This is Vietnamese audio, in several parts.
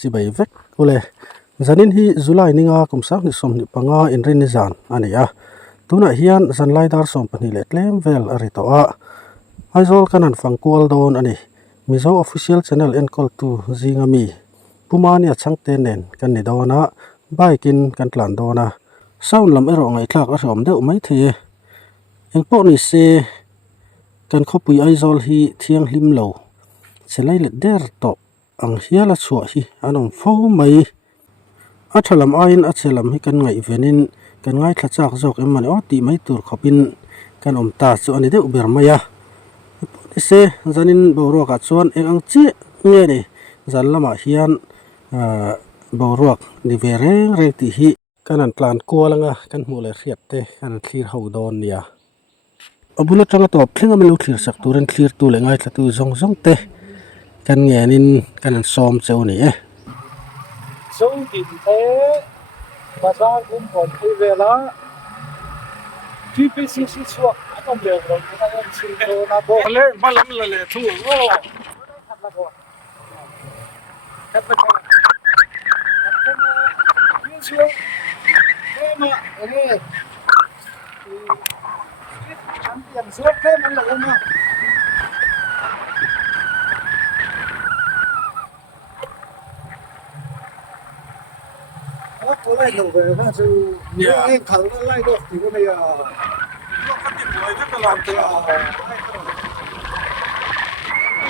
chi bai vek ule zanin hi July ninga kumsak ni som ni panga in rin ni zan ania tuna hian zanlai dar som pani le tlem vel ari to a aizol kanan fangkual don ani mizo official channel enkol tu zingami pumani achangte nen kan ni dona baikin kan tlan dona sound lam ero ngai thlak a rom deuh mai the engpo ni se kan khopui aizol hi thiang hlim lo chelai le der to ang hiala chua hi anom fo mai athalam ain achelam hi kan ngai venin kan ngai thlachak jok emani o ti mai tur khopin kan omta chu ani deuh ber maya se zanin boruak a chuan ang chi nge ni zan lama hian boruak ni ve reng reng ti hi kanan tlan kualanga kan hmu le hriat te kan thlir ho don nia abula tanga top thlenga melo thlir sak turen thlir tu le ngai thatu zong zong te kan ngenin kanan som cheu ni so din te bazar kum kon thi vela TPCC chuak atom le ro na yan sin to na bo le malam le thu o khat la bo khat la khat ni chuak ema ore am tiam chuak ke man la ma có lại đầu về mà chứ em thắng nó lại được thì cái này các tiền mới rất là làm từ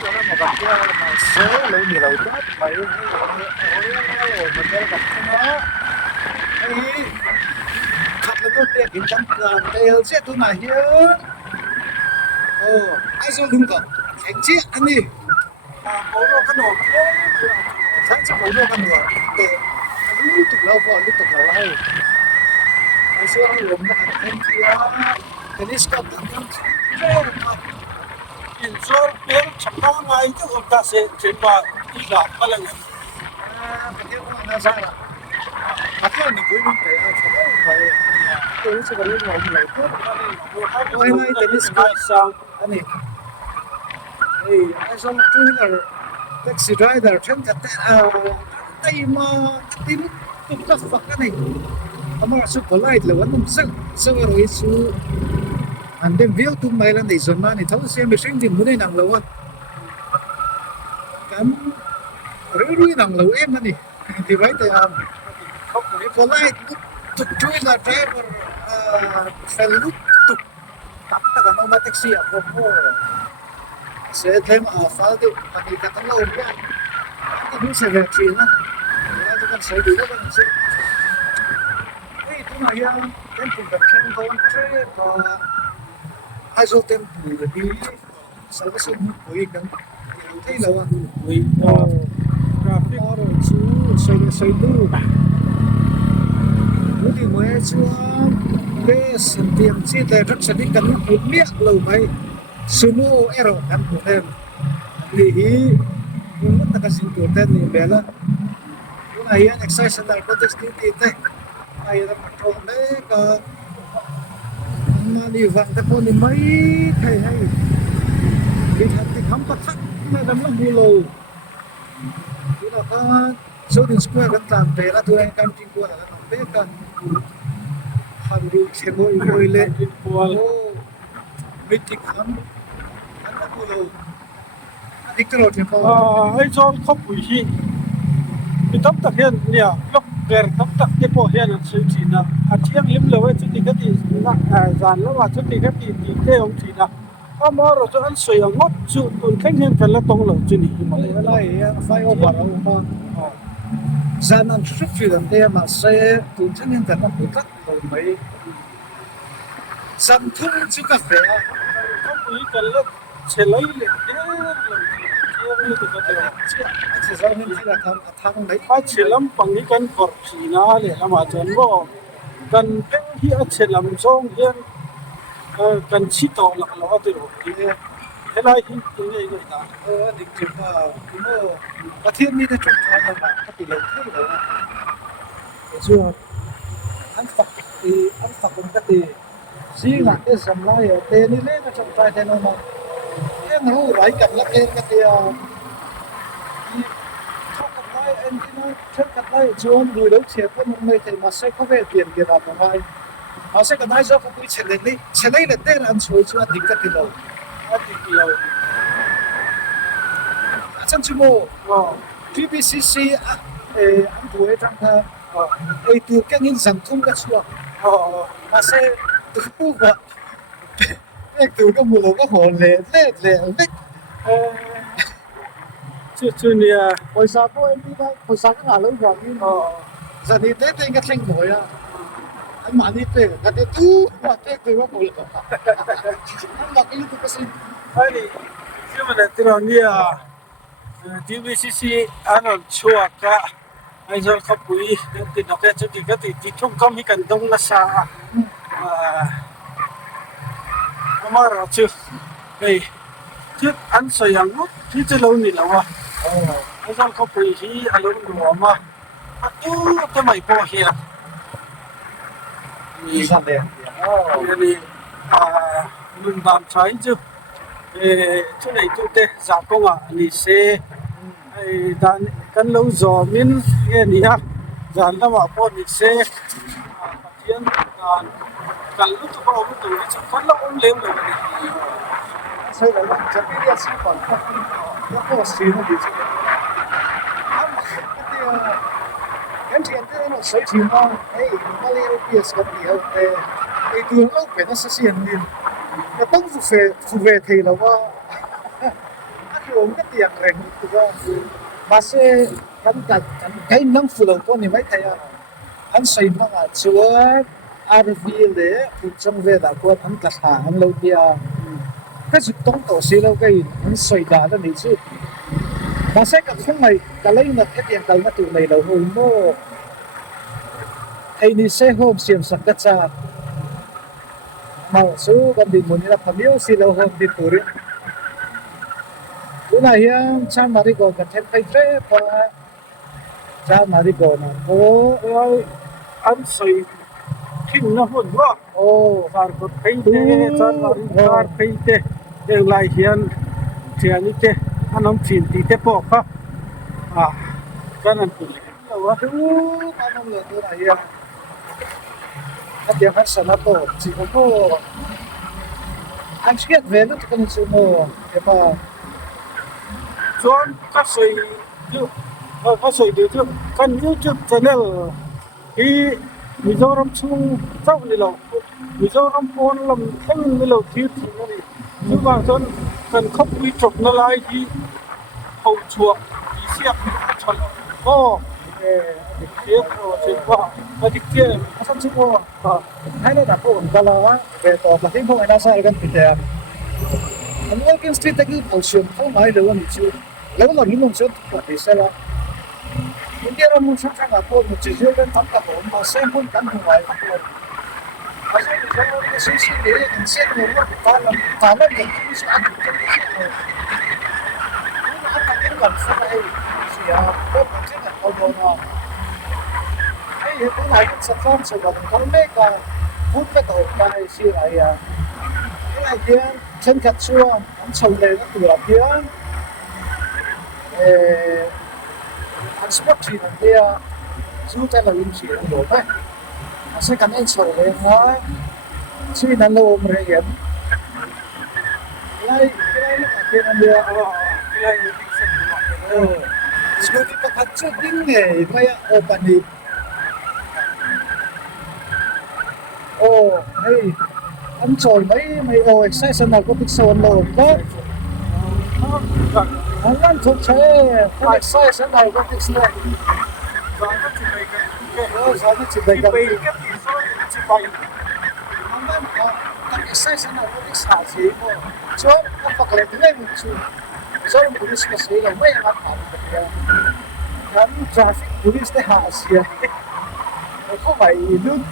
cho nên mà gặp kia mà số lấy nhiều đầu tốt mấy rồi mà cái gặp nó ấy thật là có tiền kiếm trăm tiền cái sẽ tôi mà nhớ ai số đúng không thành chiếc anh đi bố nó cái đồ kia sáng sẽ bố nó cái đồ lúc tục lâu vợ lúc tục lâu hay anh sẽ ăn uống nó ăn thêm kia tennis cup ăn thêm in short bên chậm nào ngay chứ không ta sẽ trên bờ đi làm cái này cái kia cũng là sao là cái này cũng không phải là phải tôi sẽ có lúc nào cũng lại tốt ôi này tennis cup sang anh này anh xong tôi là taxi driver trên cái tay mà tin tục tất cả cái này mà số có lại là vẫn sợ rồi số anh đem việc tụi mày là để rồi mà này thấu xem mình sinh thì muốn đây nặng lâu anh cắm rưỡi nặng lâu em này thì vậy thì không có lại tục chui là driver phải lúc tục tắm tất cả nó taxi à không sẽ thêm ở phá được mà thì cả lâu quá cũng sẽ về chuyện á kan sai dulu kan sih itu mah yang tempat berken country azo tempat di salah satu koi kan itu lawan koi traffic orang tu sai dulu jadi mai chuan ke sentiam chi te rất sadi kan ku miak lo mai sumo ero kan ku em li hi mun ta ka sin tu ten ni bela ayan exercise na narcotics dito ayan na patrol na ka malivang ta po ni may kay hay bihati kampatak na damlang bulo ito ka Shooting Square kan tam pera tu ang camping ko na kan pekan handu semoy koile mitik ham ano bulo dikro tempo ai cho khóc bụi hi cái tấm tắc hiện nè lúc về tấm tắc cái bộ hiện là sự chỉ là chiang lim lâu ấy chút thì cái gì dàn lắm mà chút thì cái gì thì cái ông chỉ là mà rồi cho anh sưởi ở ngót chút tuần khách hiện phải là tông lẩu chuyện gì mà lại phải ở bảo mà dàn ăn chút chuyện đây mà sẽ tuần khách hiện phải là bớt tắc rồi mấy dàn thung chút cà phê không phải cần là sẽ lấy để chỉ làm bằng cái con cọp chỉ na để làm mà chọn bộ cần cái hiện chỉ làm xong hiện cần chỉ tàu lạc là từ đầu thế này thì cái này người ta định chụp cái thiên nhiên chụp cho mà cái tỷ lệ thế rồi chưa anh phật cũng cái gì gì là cái sầm lai ở tên này nó chụp trai thế nào mà cái nó lấy cầm lắc lên cái không cần nói em cái nói chân cắt lại chôn người đấu thiệt con người thì mà sẽ có về tiền kia nào mà mà sẽ cái này do không bị chèn lên là tên ăn suy cho đi cái đâu anh thì kiểu chân chú mô ờ PPCC anh tuổi trong thơ từ cái những dòng thông cái chuột ờ mà sẽ từ cái từ cái mùa cái hồ lệ chưa chưa nè hồi sáng có em đi đây hồi sáng cái nào lâu rồi nhưng giờ đi tết thì cái thanh tuổi à anh mà đi về cái tết tu mà tết từ cái mùa anh mặc cái lúc cái gì anh thì chưa mà là từ đó nè TVCC anh ở chùa cả anh giờ không quý thì nó cái chút thì thông công thì cần đông là sao mà rồi chứ đây trước anh soi yang mất thì chưa lâu nè là anh giờ không quý thì anh lâu nữa mà cái mày bỏ hiện đi sang đây yani mình làm trái chứ chỗ này chỗ tê giả công à ni xe dan kan lâu gió min nghe ni ha dan la ma po ni xe tiền dan kan lúc tụi họ lúc tụi chắc kan lâu ông lem rồi sai là chắc cái gì sẽ còn nó có gì nó đi chứ em chỉ thấy nó sấy chim không ấy nó lấy cái gì cái gì ấy đường lâu về nó sẽ xiên đi nó tông phụ về thì nó có anh uống cái tiền rèn của mà sẽ cái năng phụ đầu con này mấy thầy anh xây mà chúa RV để trong về là của anh cả anh lâu kia cái sự tông tổ xí lâu cái anh xây ra đó này chứ mà sẽ gặp không này cả lấy một cái tiền đầu nó từ này đầu hồi mô hay đi xe hôm xiêm sẵn cách xa mà số con đi muốn là phẩm yếu xí lâu hôm đi tù riêng bữa nay chan mà đi gọi cả thêm thay thế và chan mà đi gọi mà ôi anh soi kim nó hồn quá và có thấy thế chân mà thấy thế đều lại hiện chuyện như thế anh ông chuyện thì thế bỏ ha cái này cũng wow anh không ngờ tôi này anh đi phát sản to chỉ có anh biết về nó cũng chưa mua cái mà John các sợi các sợi điều trước kan như trước cho nên khi Mizoram chung sau này là Mizoram phone làm thanh này là thiếu thì này nhưng mà John cần không bị chụp nó lại thì hậu chuộc thì xếp chọn tiếp rồi trên qua và tiếp theo sắp xếp mua hay là đặt ổn cả là về tòa là cái phong này sai cái gì thế anh Walking Street cái bộ xuyên không nói được anh chứ nếu mà những mong muốn có thể sẽ là những cái ông muốn sẵn sàng là tôi một chỉ riêng lên tập cả bộ mà xem không cần không phải mà sẽ được cái suy nghĩ để mình xem nhiều nó phải là những cái sự ăn cái gì nó ăn cái lần sau này thì tôi cũng rất là câu đầu nó ấy cái này cũng sẽ không sự là có mấy cái hút cái đầu cái gì lại cái này kia chân cắt xua anh sầu này nó từ kia anh sport chỉ là kia chú tay là linh chỉ là đủ đấy anh sẽ cần anh sầu lên nó suy là lâu mà hiện cái này là kia anh đưa chú đi bắt chút đinh này mấy open đi hey anh chồi mấy exercise nào có thích sầu lâu đó anh ăn thuốc chế không exercise nào có thích sầu rồi nó chỉ về cái anh ăn exercise nào có thích xả gì mà cho nó phát lên lên một chút rồi police cái gì là mấy anh ăn anh traffic police để hạ gì không phải luôn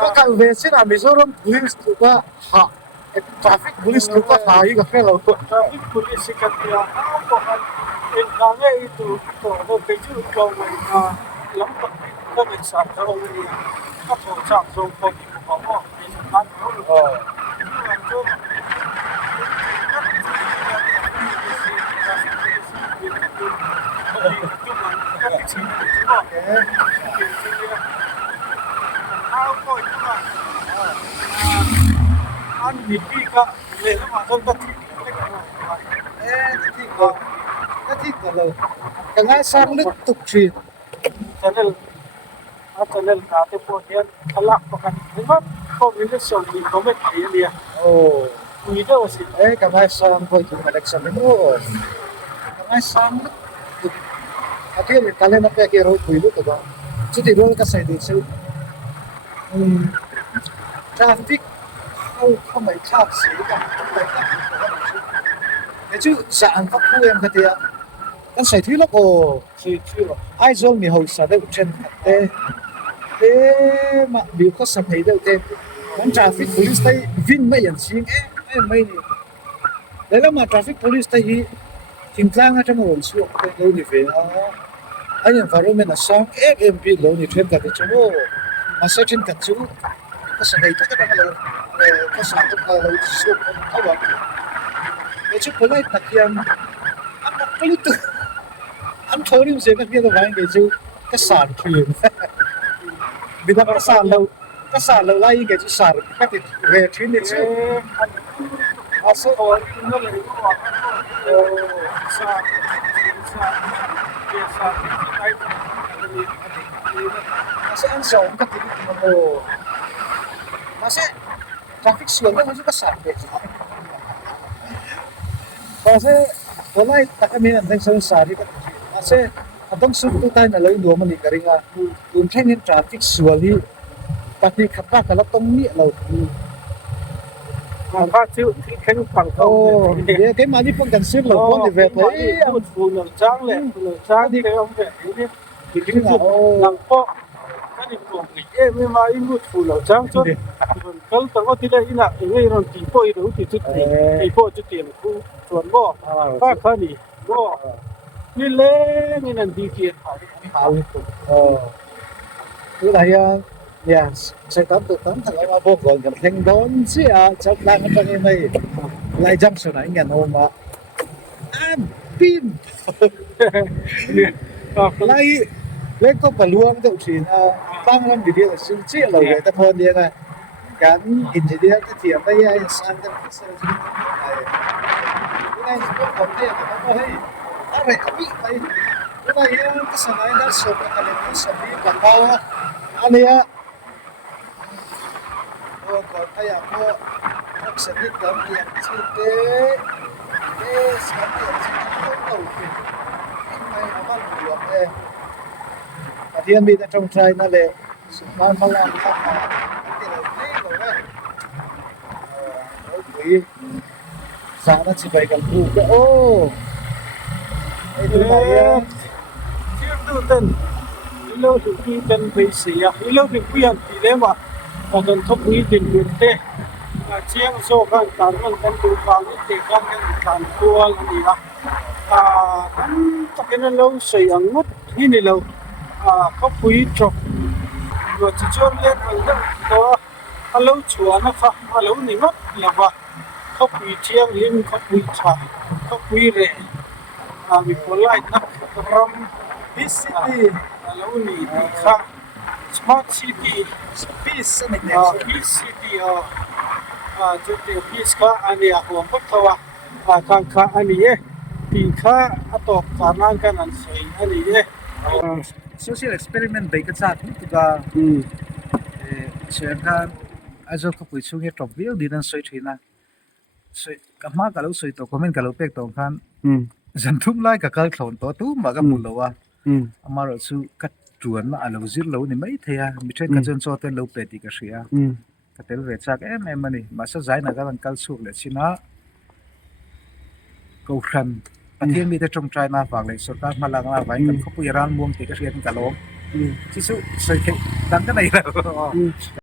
có cần về xin là Mizoram police juga traffic police juga tahu juga kalau traffic police katanya apa kan enggaknya itu begitu kalau lambat kita bisa kalau ini apa cak so kok apa kan เอาก็อีกว่าอันนี้พี่ก็เลยมาจนตัดที่เล็กน้อย ที่ก็เลยยังไงสร้างลึกตุกชีด channel channel ka te po hian thalak pakan hema ko min le som ni comment ai lia โอ้ ni do si กับไอ้สร้างคอยถึงมาเด็กสมัยโอ้กับไอ้สร้างลึกตุกอาทิตย์นี้ตอนนั้นเป็นกี่ร้อยคุยรู้ตัวจุดที่รู้ก็ใส่ดีสุดทราฟิกเข้าไม่ชอบสีกันไปกันแต่ชื่อสารพัดผู้ยังกติอ่ะกันใส่ที่แล้วก็ ชื่อ ไอ้โซนมีหัวสาได้เช่นเอ๊มาบิวก็สมัยเดียวเต้มันทราฟิก police ได้วินไม่ยันสิงไม่นี่แล้วมาทราฟิก police ได้ทิ้งกลางอาจจะมาวนสู้เป็นเรานี่เฟ้ไอ้ยังฟาร์มเป็นสังFMP เรานี่เทรนกันจะโม่มาเซชินกันสู้ก็สมัยที่ก็ต้องเราก็สามารถเราสู้กันเท่าไหร่แต่ชุดคนไล่ตะเกียงอันนั้นก็รู้ตัวอันเท่านี้มันเสียกันเพียงแต่ว่าไงจู่ก็สานคืนบิดาก็สานเราไล่ไงจู่สานก็ติดเวทีนี่จู่อาศัย o no le digo a sa sa ai Kasi ang zone ka tinig mo. Kasi traffic swell na kasi kasabi. Kasi wala kami nang sa sari ka. Kasi atong suto tayo na lang do man ni karinga. Kung train traffic swell ni pati kapra kala tong ni law. ma ba chu thi khen phang Oh, thong ye cái mà đi phong cảnh xuyên là con thì về thấy phụ nữ trang lệ phụ nữ trang đi cái ông về đi thì cái gì làm po cái gì cũng nghĩ em mà in một phụ nữ trang cho cái tao có tí đây in là ngay rồi tí po in thì chút tí po chút tiền cũng chuẩn bo ba khá đi bo đi lên như là đi kia cái này sẽ tóm từ tóm thằng ông vô còn gặp thanh đón chứ chấp lại nó trong em này lại jump số này ngàn hôm mà an pin lại lấy có phải luôn đâu chỉ tăng lên thì là sự chia là người ta hơn đi này cái in thì cái tiền đây ai sang cái này có còn đây là có hay ở đây bị đây cái này cái sản này đã sửa cái này nó sửa đi cả bao anh ấy còn thay ako nagsalit lang yan sige sabi may naman buwak at yan din ang try na le suman mga okay sana si Baikal Puga ito na yan chưa tự tin lâu thì khi cần phải xỉ lâu thì quyền thì đấy mà còn thúc ý tình nguyện tê chiang số kan tan kan tu kan te kan tan tual ni la ta ken lo sei angot hi ni lo ko pui chok lo chi chon le an da to alo chua na kha alo ni mat la ba ko pui chiang lim ko pui cha ko pui re mi polai na ram Peace City alo ni kha smart city Peace peace cityจุดเดียวพีสก็อันนี้หัวพุทธวะทางข้าอันนี้ปีข้าตกสารนั่งกันอันเสียอันนี้ social experiment Baikal sa atin tuga share kan ajo ko pui chung he top view dinan soi thina soi kama kalau soi to comment kalau pek to kan janthum lai ka kal thon to tu ma ga mulowa amaro chu kat tuan ma alo zir lo ni mai thaya mi thai ka jon cho te lo pe ti ka ria ka tel ve chak em mani ma sa zai na ga lan kal su le china ko khan pathian mi te trong trai na wang le sarkar ma lang na vai kan ko pu ran muang ti ka ria ka lo chi su soi ke dang ka nei la